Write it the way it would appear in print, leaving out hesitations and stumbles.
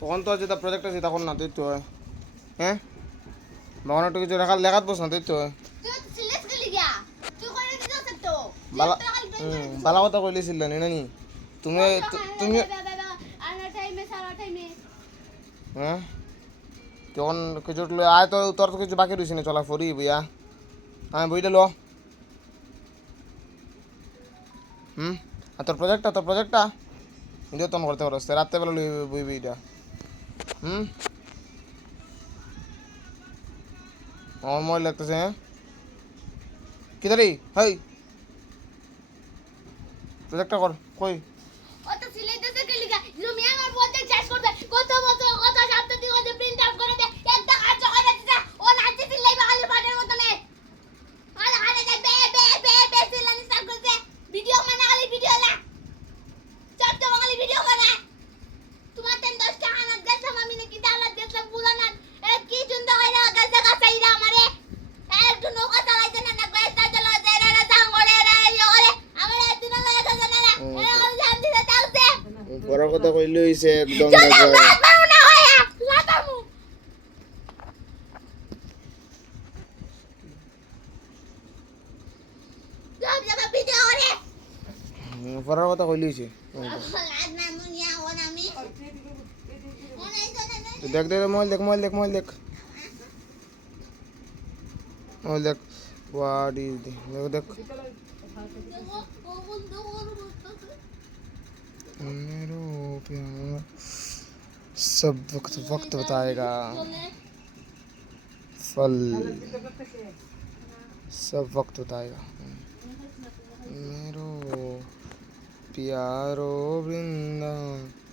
তখন তো যেটা প্রজেক্ট আছে তখন না তুই তো হ্যাঁ বাগানো তো কিছু লেখাত বস না তুই তো বালা বালা কথা কইলেছিল না নি তুমি তুমি হ্যাঁ তখন কিছু আয় তো তোর তো কিছু বাকি রয়েছে না চলা ফরি বইয়া আমি বইটা লো আর তোর প্রজেক্টটা নিজেও তখন করতে পারো রাত্রেবেলা বইবি এটা আমার মনে লাগতেছে হ্যাঁ কি দাঁড়ি হাই প্রজেক্টটা কর কই বড় কথা কইলে হইছে একদম পড়ার কথা কইলে হইছে দেখ দেখ মোবাইল দেখ মোবাইল দেখ মোবাইল দেখ মোবাইল দেখ হোয়াট ইজ দেখ দেখ मेरो प्यार सब वक्त वक्त बताएगा फल सब वक्त बताएगा मेरो प्यारो वृंदावन